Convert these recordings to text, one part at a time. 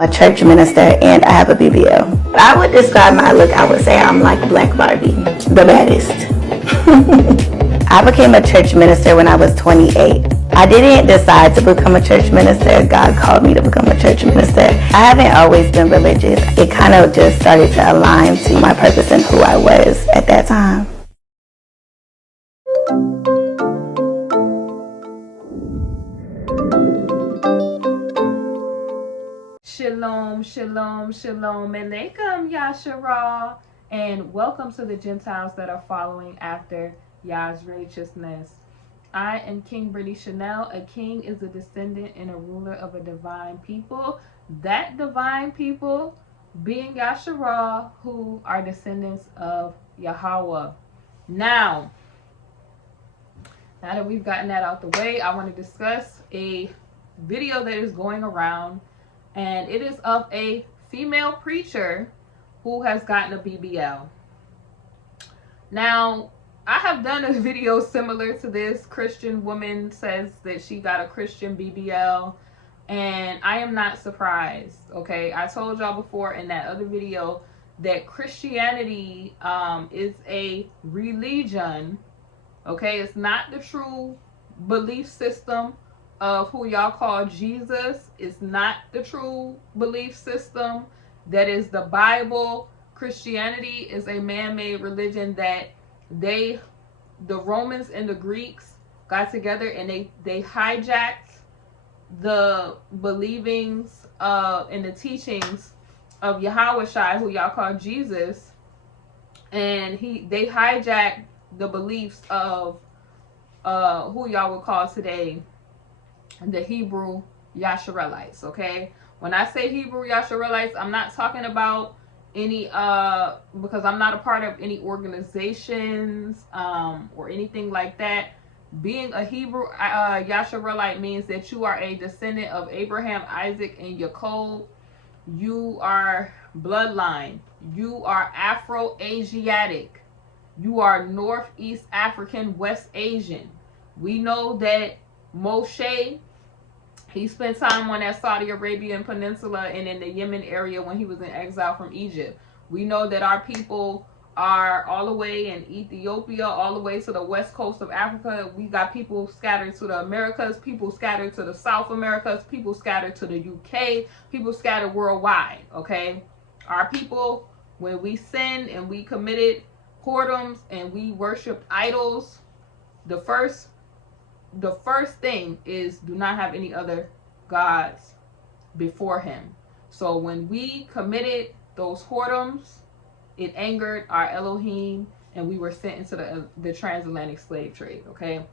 a church minister, and I have a BBL. I would describe my look, I would say I'm like Black Barbie, the baddest. I became a church minister when I was 28. I didn't decide to become a church minister. God called me to become a church minister. I haven't always been religious. It kind of just started to align to my purpose and who I was at that time. Shalom, shalom, shalom, alaikum, Yasharah, and welcome to the Gentiles that are following after Yah's righteousness. I am King Brittany Chanel. A king is a descendant and a ruler of a divine people. That divine people being Yasharah, who are descendants of Yahweh. Now that we've gotten that out the way, I want to discuss a video that is going around, and it is of a female preacher who has gotten a BBL. Now, I have done a video similar to this. Christian woman says that she got a Christian BBL, and I am not surprised, okay? I told y'all before in that other video that Christianity is a religion, okay? It's not the true belief system of who y'all call Jesus. Is not the true belief system that is the Bible. Christianity is a man-made religion that the Romans and the Greeks got together and they hijacked the believings and the teachings of Yahweh, who y'all call Jesus, and they hijacked the beliefs of who y'all would call today the Hebrew Yasharelites, okay? When I say Hebrew Yasharelites, I'm not talking about any because I'm not a part of any organizations or anything like that. Being a Hebrew Yasharelite means that you are a descendant of Abraham, Isaac, and Jacob. You are bloodline. You are Afro-Asiatic. You are Northeast African, West Asian. We know that Moshe, he spent time on that Saudi Arabian peninsula and in the Yemen area when he was in exile from Egypt. We know that our people are all the way in Ethiopia, all the way to the west coast of Africa. We got people scattered to the Americas, people scattered to the South Americas, people scattered to the UK, people scattered worldwide, okay? Our people, when we sinned and we committed whoredoms and we worshiped idols, the first thing is do not have any other gods before him. So when we committed those whoredoms, it angered our Elohim and we were sent into the transatlantic slave trade, okay?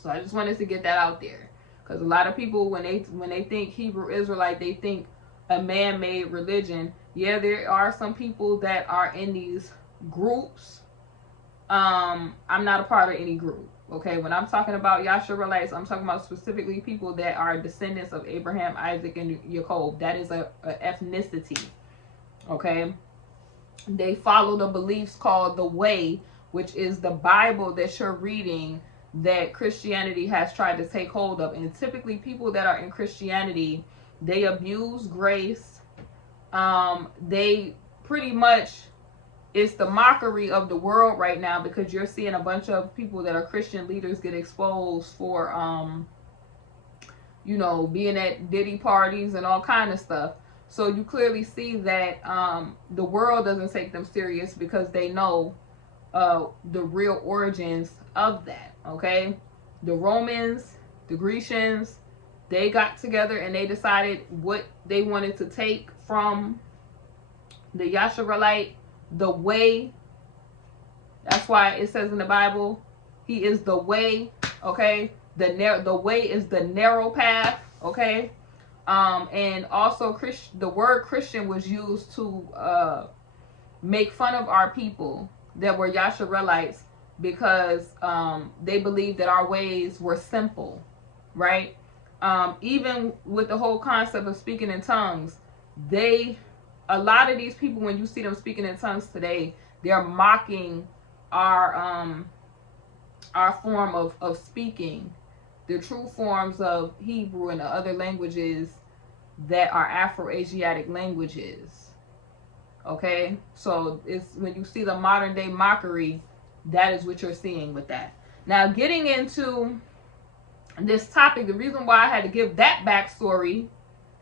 So I just wanted to get that out there, because a lot of people, when they think Hebrew Israelite, they think a man-made religion. Yeah, there are some people that are in these groups. I'm not a part of any group. Okay, when I'm talking about Yasharelites, I'm talking about specifically people that are descendants of Abraham, Isaac, and Jacob. That is a ethnicity. Okay, they follow the beliefs called the Way, which is the Bible that you're reading that Christianity has tried to take hold of. And typically, people that are in Christianity, they abuse grace. They pretty much, it's the mockery of the world right now, because you're seeing a bunch of people that are Christian leaders get exposed for being at Diddy parties and all kind of stuff. So you clearly see that the world doesn't take them serious, because they know the real origins of that, okay? The Romans, the Grecians, they got together and they decided what they wanted to take from the Yasharelite, the Way. That's why it says in the Bible, he is the way, okay? The way is the narrow path, okay? And also the word Christian was used to make fun of our people that were Yasharelites, because they believed that our ways were simple, right? Even with the whole concept of speaking in tongues, a lot of these people, when you see them speaking in tongues today, they're mocking our form of speaking. The true forms of Hebrew and the other languages, that are Afro-Asiatic languages. Okay, so it's when you see the modern day mockery, that is what you're seeing with that. Now, getting into this topic, the reason why I had to give that backstory,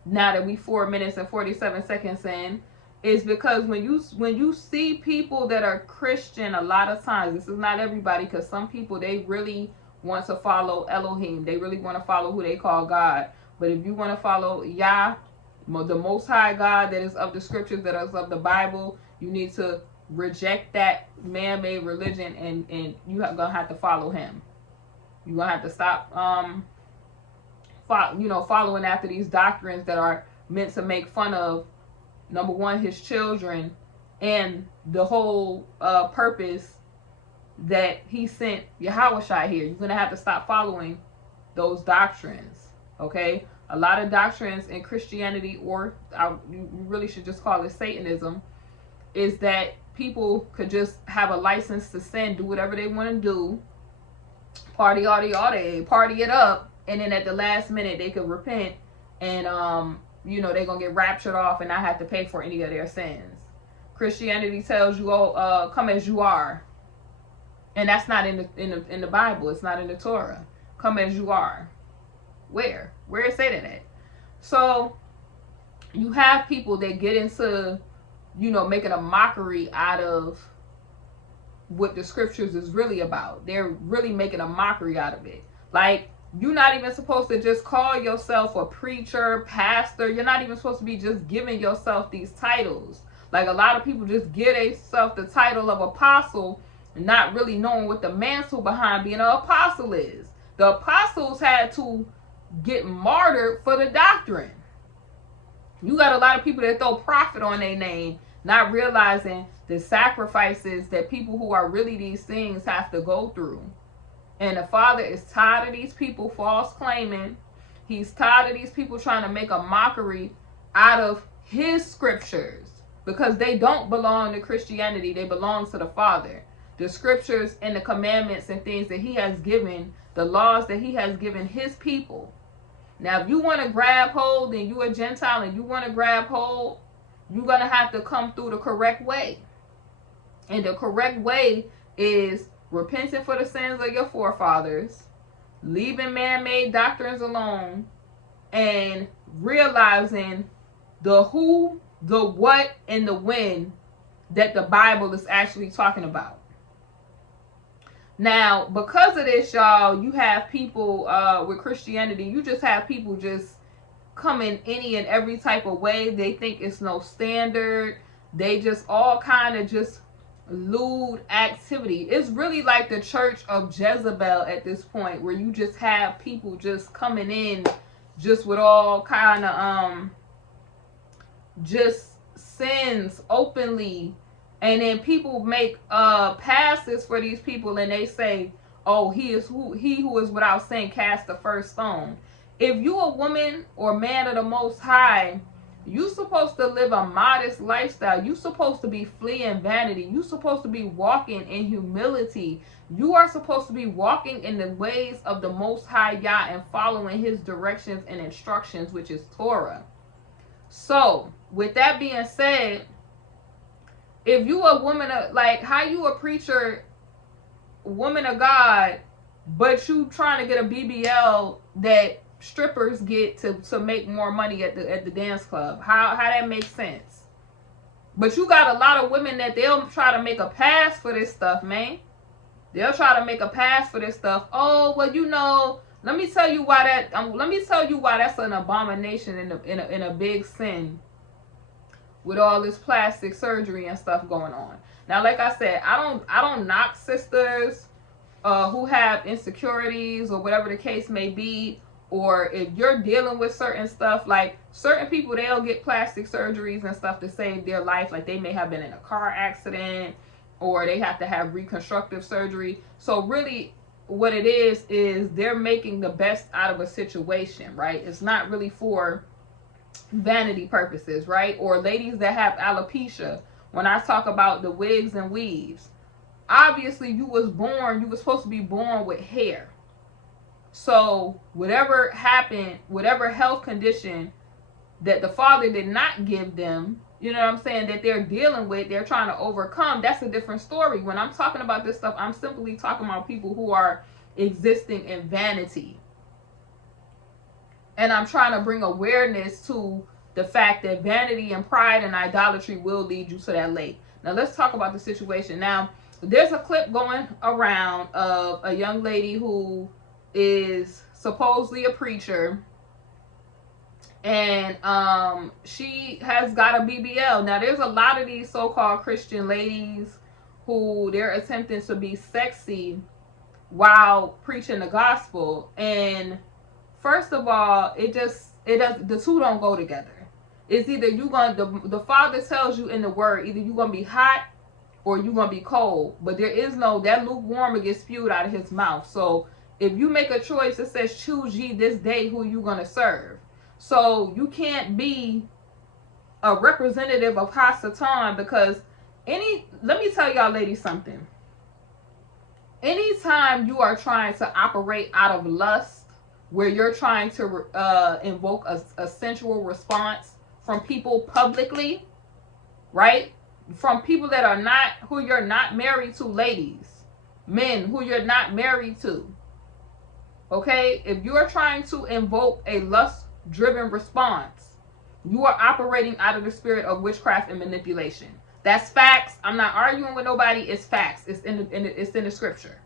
now that we 4 minutes and 47 seconds in, is because when you see people that are Christian, a lot of times, this is not everybody, because some people, they really want to follow Elohim, they really want to follow who they call God. But if you want to follow Yah, the Most High God, that is of the scriptures, that is of the Bible, you need to reject that man-made religion, and you're gonna have to follow him. You're gonna have to stop following after these doctrines that are meant to make fun of, number one, his children, and the whole purpose that he sent Yahushua here. You're gonna have to stop following those doctrines. Okay, a lot of doctrines in Christianity, or you really should just call it Satanism, is that people could just have a license to sin, do whatever they want to do, party it up, and then at the last minute they could repent, and they're gonna get raptured off and not have to pay for any of their sins. Christianity tells you, come as you are, and that's not in the Bible. It's not in the Torah. Come as you are. Where it say that at? So you have people that get into, making a mockery out of what the scriptures is really about. They're really making a mockery out of it. Like, you're not even supposed to just call yourself a preacher, pastor. You're not even supposed to be just giving yourself these titles. Like, a lot of people just give themselves the title of apostle, not really knowing what the mantle behind being an apostle is. The apostles had to get martyred for the doctrine. You got a lot of people that throw prophet on their name, not realizing the sacrifices that people who are really these things have to go through. And the Father is tired of these people false claiming. He's tired of these people trying to make a mockery out of his scriptures, because they don't belong to Christianity. They belong to the Father. The scriptures and the commandments and things that he has given, the laws that he has given his people. Now, if you want to grab hold, and you're a Gentile and you want to grab hold, you're going to have to come through the correct way. And the correct way is repenting for the sins of your forefathers, leaving man-made doctrines alone, and realizing the who, the what, and the when that the Bible is actually talking about. Now, because of this, y'all, you have people with Christianity, you just have people just coming any and every type of way. They think it's no standard. They just all kind of just lewd activity. It's really like the church of Jezebel at this point, where you just have people just coming in just with all kind of just sins openly. And then people make passes for these people, and they say, oh, he who is without sin cast the first stone. If you a woman or man of the Most High, you supposed to live a modest lifestyle. You supposed to be fleeing vanity. You supposed to be walking in humility. You are supposed to be walking in the ways of the Most High Yah and following his directions and instructions, which is Torah. So, with that being said, if you a woman of, like, how you a preacher, woman of God, but you trying to get a BBL that strippers get to make more money at the dance club? How that makes sense? But you got a lot of women that they'll try to make a pass for this stuff, man. They'll try to make a pass for this stuff. Oh, well, let me tell you why that's an abomination in a big sin, with all this plastic surgery and stuff going on. Now, like I said, I don't knock sisters who have insecurities or whatever the case may be, or if you're dealing with certain stuff, like certain people, they'll get plastic surgeries and stuff to save their life. Like, they may have been in a car accident, or they have to have reconstructive surgery. So really what it is they're making the best out of a situation, right? It's not really for vanity purposes, right? Or ladies that have alopecia. When I talk about the wigs and weaves, obviously you was supposed to be born with hair. So whatever happened, whatever health condition that the Father did not give them, you know what I'm saying, that they're dealing with, they're trying to overcome, that's a different story. When I'm talking about this stuff, I'm simply talking about people who are existing in vanity. And I'm trying to bring awareness to the fact that vanity and pride and idolatry will lead you to that lake. Now let's talk about the situation. Now, there's a clip going around of a young lady who is supposedly a preacher, and she has got a BBL. Now, there's a lot of these so-called Christian ladies who they're attempting to be sexy while preaching the gospel. And first of all, the two don't go together. It's either the Father tells you in the word, either you're gonna be hot or you're gonna be cold. But there is no, that lukewarm will get spewed out of his mouth. So if you make a choice that says, choose ye this day who you're gonna serve. So you can't be a representative of Hasatan, because let me tell y'all ladies something. Anytime you are trying to operate out of lust, where you're trying to invoke a sensual response from people publicly, right? From people that are not, who you're not married to, ladies, men who you're not married to. Okay? If you're trying to invoke a lust-driven response, you are operating out of the spirit of witchcraft and manipulation. That's facts. I'm not arguing with nobody. It's facts. It's in the scripture.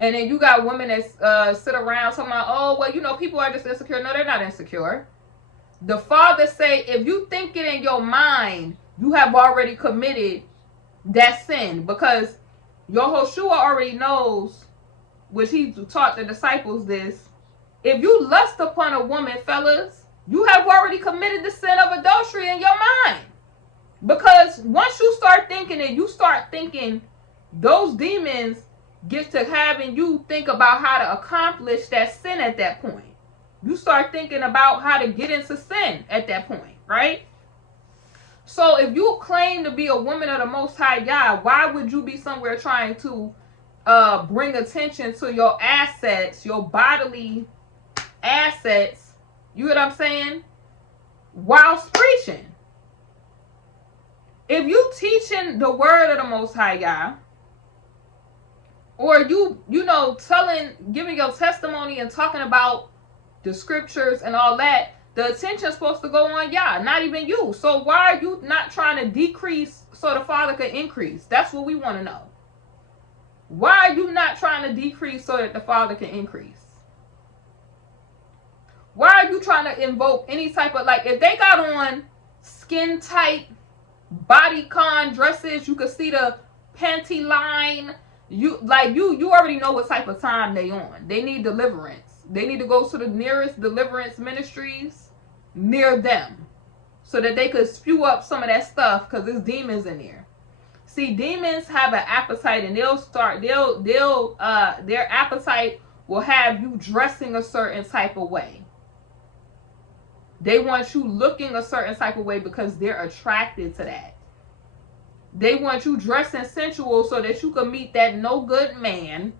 And then you got women that sit around talking about, oh, well, you know, people are just insecure. No, they're not insecure. The Father say, if you think it in your mind, you have already committed that sin, because Yahushua already knows, which he taught the disciples this. If you lust upon a woman, fellas, you have already committed the sin of adultery in your mind. Because once you start thinking it, you start thinking, those demons get to having you think about how to accomplish that sin at that point. You start thinking about how to get into sin at that point, right? So if you claim to be a woman of the Most High Yah, why would you be somewhere trying to bring attention to your assets, your bodily assets, you know what I'm saying, whilst preaching? If you teaching the word of the Most High Yah, or you know, giving your testimony and talking about the scriptures and all that, the attention's supposed to go on Yah, not even you. So why are you not trying to decrease so the Father can increase? That's what we want to know. Why are you not trying to decrease so that the Father can increase? Why are you trying to invoke any type of, like, if they got on skin tight bodycon dresses, you could see the panty line, you already know what type of time they on. They need deliverance. They need to go to the nearest deliverance ministries near them, so that they could spew up some of that stuff, because there's demons in there. See, demons have an appetite, and their appetite will have you dressing a certain type of way. They want you looking a certain type of way because they're attracted to that. They want you dressing sensual so that you can meet that no good man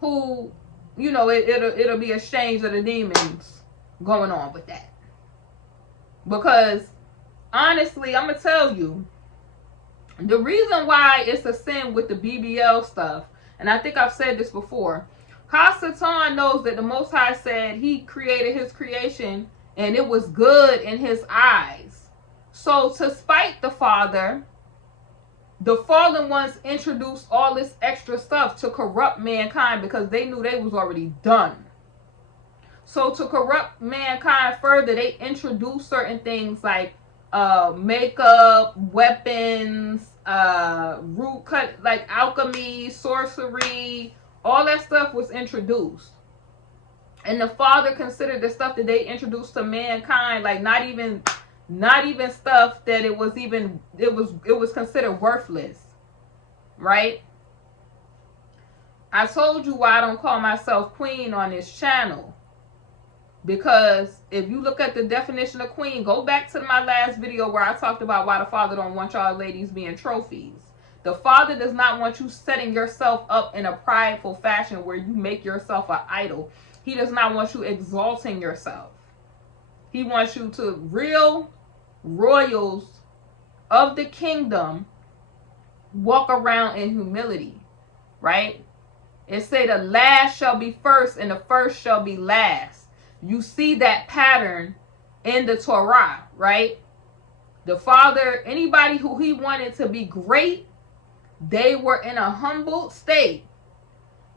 who, you know, it'll be ashamed of the demons going on with that. Because honestly, I'm gonna tell you, the reason why it's a sin with the BBL stuff, and I think I've said this before, Hasatan knows that the Most High said he created his creation and it was good in his eyes. So to spite the Father, the fallen ones introduced all this extra stuff to corrupt mankind, because they knew they was already done. So to corrupt mankind further, they introduced certain things like makeup, weapons, root cut, like alchemy, sorcery, all that stuff was introduced. And the Father considered the stuff that they introduced to mankind like not even stuff that it was considered worthless, right? I told you why I don't call myself queen on this channel, because if you look at the definition of queen, go back to my last video where I talked about why the Father don't want y'all ladies being trophies. The Father does not want you setting yourself up in a prideful fashion where you make yourself an idol. He does not want you exalting yourself. He wants you to, real royals of the kingdom, walk around in humility, right? It say the last shall be first and the first shall be last. You see that pattern in the Torah, right? The father, anybody who he wanted to be great, they were in a humble state.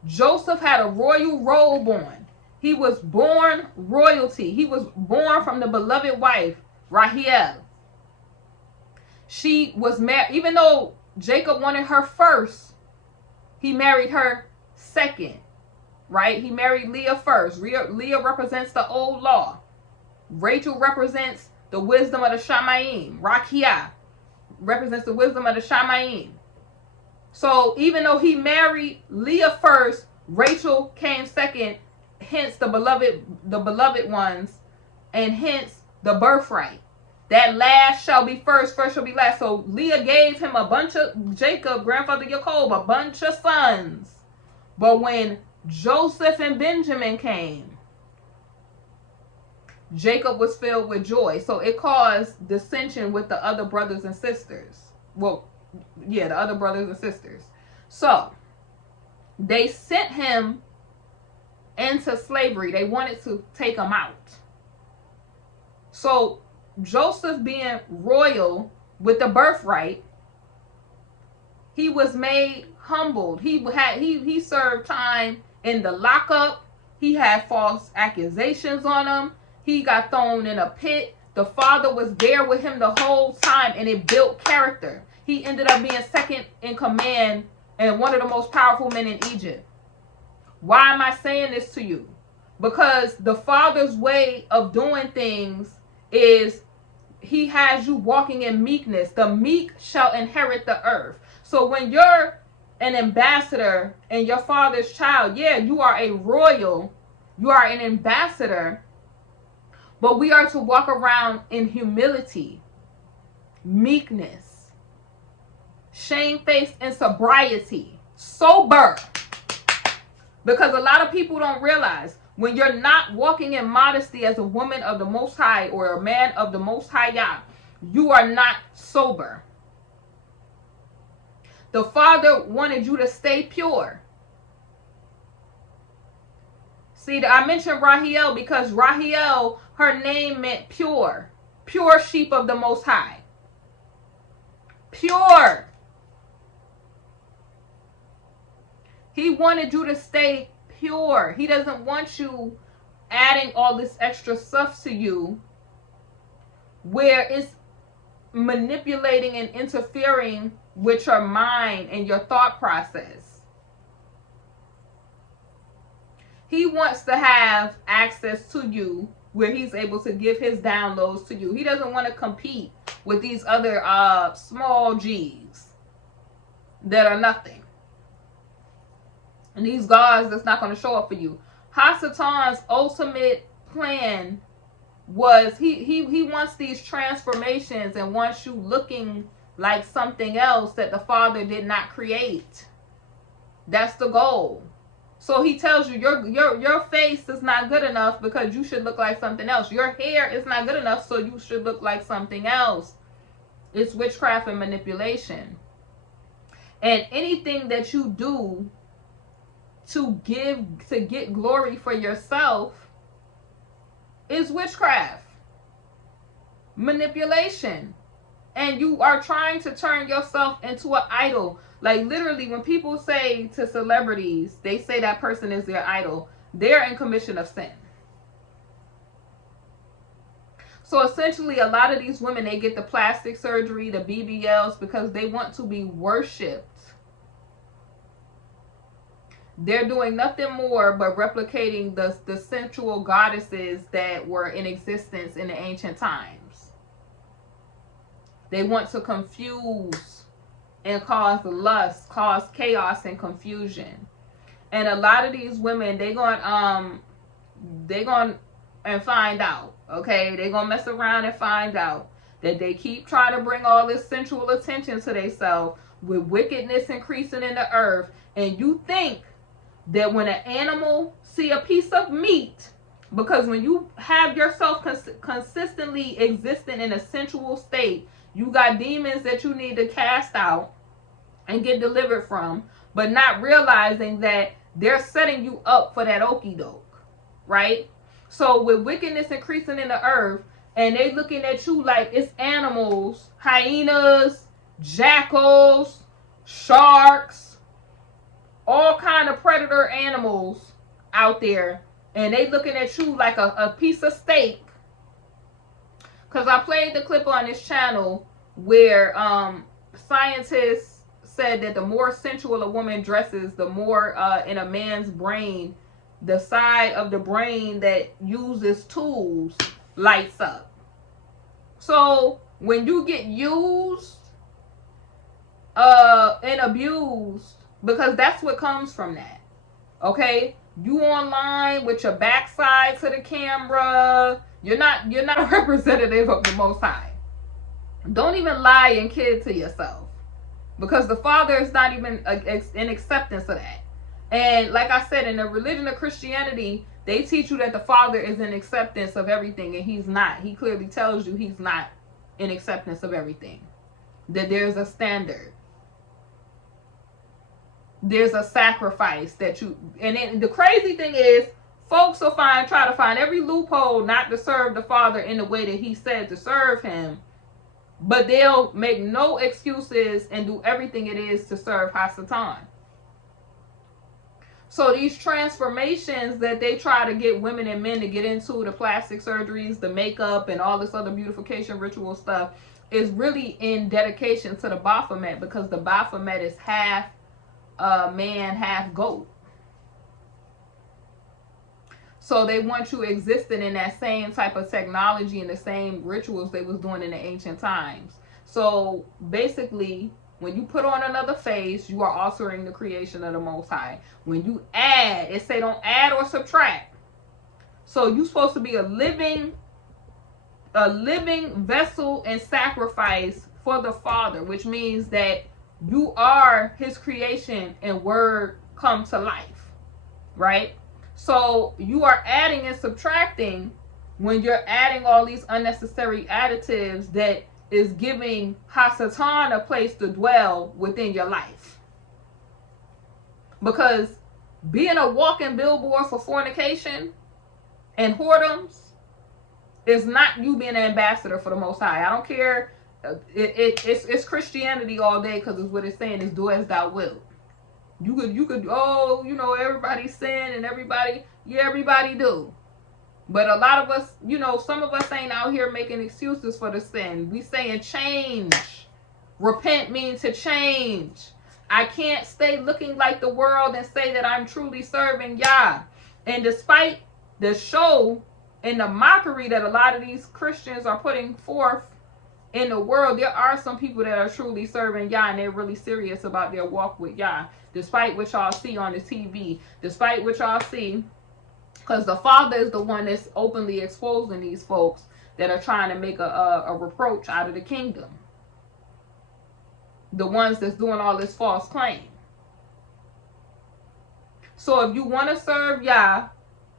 Joseph had a royal robe on. He was born royalty. He was born from the beloved wife, Rahel. She was married, even though Jacob wanted her first, he married her second, right? He married Leah first. Leah represents the old law. Rachel represents the wisdom of the Shamayim. Rakia represents the wisdom of the Shamayim. So even though he married Leah first, Rachel came second, hence the beloved ones, and hence the birthright. That last shall be first, first shall be last. So Leah gave him a bunch of, Jacob, grandfather Jacob, a bunch of sons. But when Joseph and Benjamin came, Jacob was filled with joy. So it caused dissension with the other brothers and sisters. Well, yeah, the other brothers and sisters. So they sent him into slavery. They wanted to take him out. So Joseph, being royal with the birthright, he was made humbled. He served time in the lockup. He had false accusations on him. He got thrown in a pit. The father was there with him the whole time, and it built character. He ended up being second in command and one of the most powerful men in Egypt. Why am I saying this to you? Because the father's way of doing things is he has you walking in meekness. The meek shall inherit the earth. So when you're an ambassador and your father's child, yeah, you are a royal, you are an ambassador, but we are to walk around in humility, meekness, shamefaced and sobriety, sober. Because a lot of people don't realize when you're not walking in modesty as a woman of the Most High or a man of the Most High Yah, you are not sober. The Father wanted you to stay pure. See, I mentioned Rahel because Rahel, her name meant pure. Pure sheep of the Most High. Pure. He wanted you to stay pure. He doesn't want you adding all this extra stuff to you where it's manipulating and interfering with your mind and your thought process. He wants to have access to you where he's able to give his downloads to you. He doesn't want to compete with these other small G's that are nothing. And these gods that's not going to show up for you. Hasatan's ultimate plan was he wants these transformations and wants you looking like something else that the Father did not create. That's the goal. So he tells you your face is not good enough because you should look like something else. Your hair is not good enough, so you should look like something else. It's witchcraft and manipulation. And anything that you do to get glory for yourself is witchcraft, manipulation, and you are trying to turn yourself into an idol. Like literally, when people say to celebrities, they say that person is their idol, they're in commission of sin. So essentially, a lot of these women, they get the plastic surgery, the BBLs, because they want to be worshipped. They're doing nothing more but replicating the sensual goddesses that were in existence in the ancient times. They want to confuse and cause lust, cause chaos and confusion. And a lot of these women, they're going and find out, okay? They're going to mess around and find out that they keep trying to bring all this sensual attention to themselves with wickedness increasing in the earth. And you think that when an animal see a piece of meat, because when you have yourself consistently existing in a sensual state, you got demons that you need to cast out and get delivered from, but not realizing that they're setting you up for that okie doke, right? So with wickedness increasing in the earth, and they looking at you like it's animals, hyenas, jackals, sharks, all kind of predator animals out there, and they looking at you like a piece of steak. Because I played the clip on this channel where scientists said that the more sensual a woman dresses, the more in a man's brain, the side of the brain that uses tools lights up. So when you get used and abused, because that's what comes from that, okay? You online with your backside to the camera, you're not a representative of the Most High. Don't even lie and kid to yourself, because the Father is not even in acceptance of that. And like I said, in the religion of Christianity, they teach you that the Father is in acceptance of everything, and he's not. He clearly tells you he's not in acceptance of everything. That there's a standard. There's a sacrifice that you, and then the crazy thing is, folks will try to find every loophole not to serve the Father in the way that he said to serve him, but they'll make no excuses and do everything it is to serve Hasatan. So these transformations that they try to get women and men to get into, the plastic surgeries, the makeup, and all this other beautification ritual stuff, is really in dedication to the Baphomet, because the Baphomet is half man, half goat. So they want you existing in that same type of technology and the same rituals they was doing in the ancient times. So basically, when you put on another face, you are altering the creation of the Most High. When you add, it say don't add or subtract. So you're supposed to be a living vessel and sacrifice for the Father, which means that you are his creation and word come to life, right? So you are adding and subtracting when you're adding all these unnecessary additives that is giving Hasatan a place to dwell within your life. Because being a walking billboard for fornication and whoredoms is not you being an ambassador for the Most High. I don't care. It's Christianity all day, because it's what it's saying is do as thou wilt. You could everybody sin and everybody do. But a lot of us, some of us ain't out here making excuses for the sin. We saying change. Repent means to change. I can't stay looking like the world and say that I'm truly serving Yah. And despite the show and the mockery that a lot of these Christians are putting forth in the world, there are some people that are truly serving Yah, and they're really serious about their walk with Yah. Despite what y'all see on the TV, despite what y'all see, because the Father is the one that's openly exposing these folks that are trying to make a reproach out of the kingdom. The ones that's doing all this false claim. So if you want to serve Yah,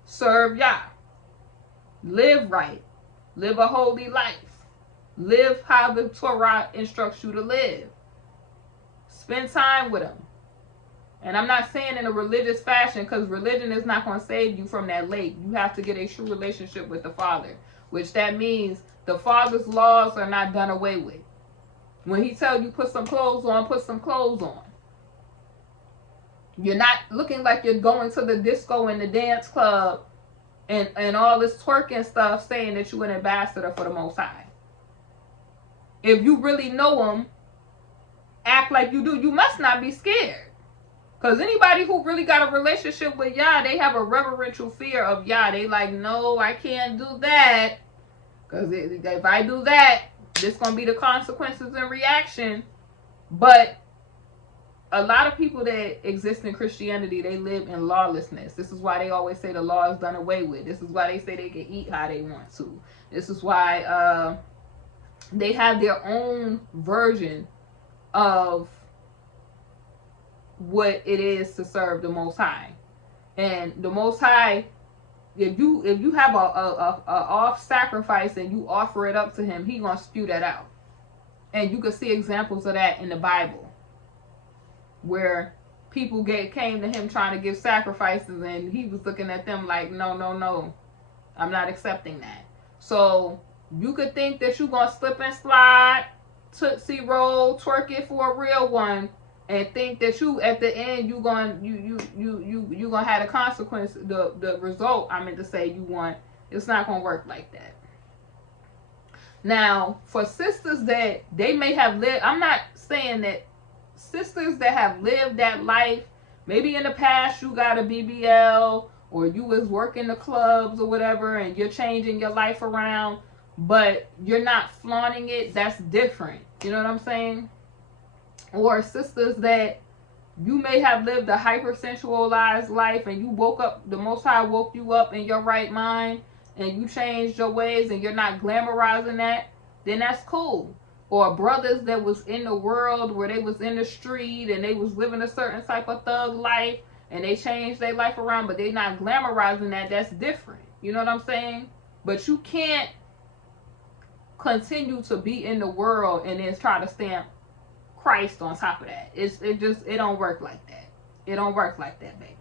serve Yah. Live right. Live a holy life. Live how the Torah instructs you to live. Spend time with him. And I'm not saying in a religious fashion, because religion is not going to save you from that lake. You have to get a true relationship with the Father, which that means the Father's laws are not done away with. When he tells you put some clothes on, put some clothes on. You're not looking like you're going to the disco and the dance club and all this twerking stuff saying that you're an ambassador for the Most High. If you really know him, act like you do. You must not be scared. Because anybody who really got a relationship with Yah, they have a reverential fear of Yah. They like, no, I can't do that. Because if I do that, this going to be the consequences and reaction. But a lot of people that exist in Christianity, they live in lawlessness. This is why they always say the law is done away with. This is why they say they can eat how they want to. This is why they have their own version of what it is to serve the Most High. And the Most High, if you have a off sacrifice and you offer it up to him, he gonna spew that out. And you can see examples of that in the Bible, where people came to him trying to give sacrifices, and he was looking at them like, no, no, no, I'm not accepting that. So you could think that you're gonna slip and slide, tootsie roll, twerk it for a real one, and think that you at the end you gonna have the consequence, the result I meant to say you want. It's not gonna work like that. Now, for sisters that they may have lived, I'm not saying that sisters that have lived that life, maybe in the past you got a BBL or you was working the clubs or whatever and you're changing your life around, but you're not flaunting it, that's different. You know what I'm saying? Or sisters that you may have lived a hypersensualized life and you woke up, the Most High woke you up in your right mind and you changed your ways and you're not glamorizing that, then that's cool. Or brothers that was in the world where they was in the street and they was living a certain type of thug life and they changed their life around, but they not glamorizing that, that's different. You know what I'm saying? But you can't continue to be in the world and then try to stamp Christ on top of that. It don't work like that. It don't work like that, baby.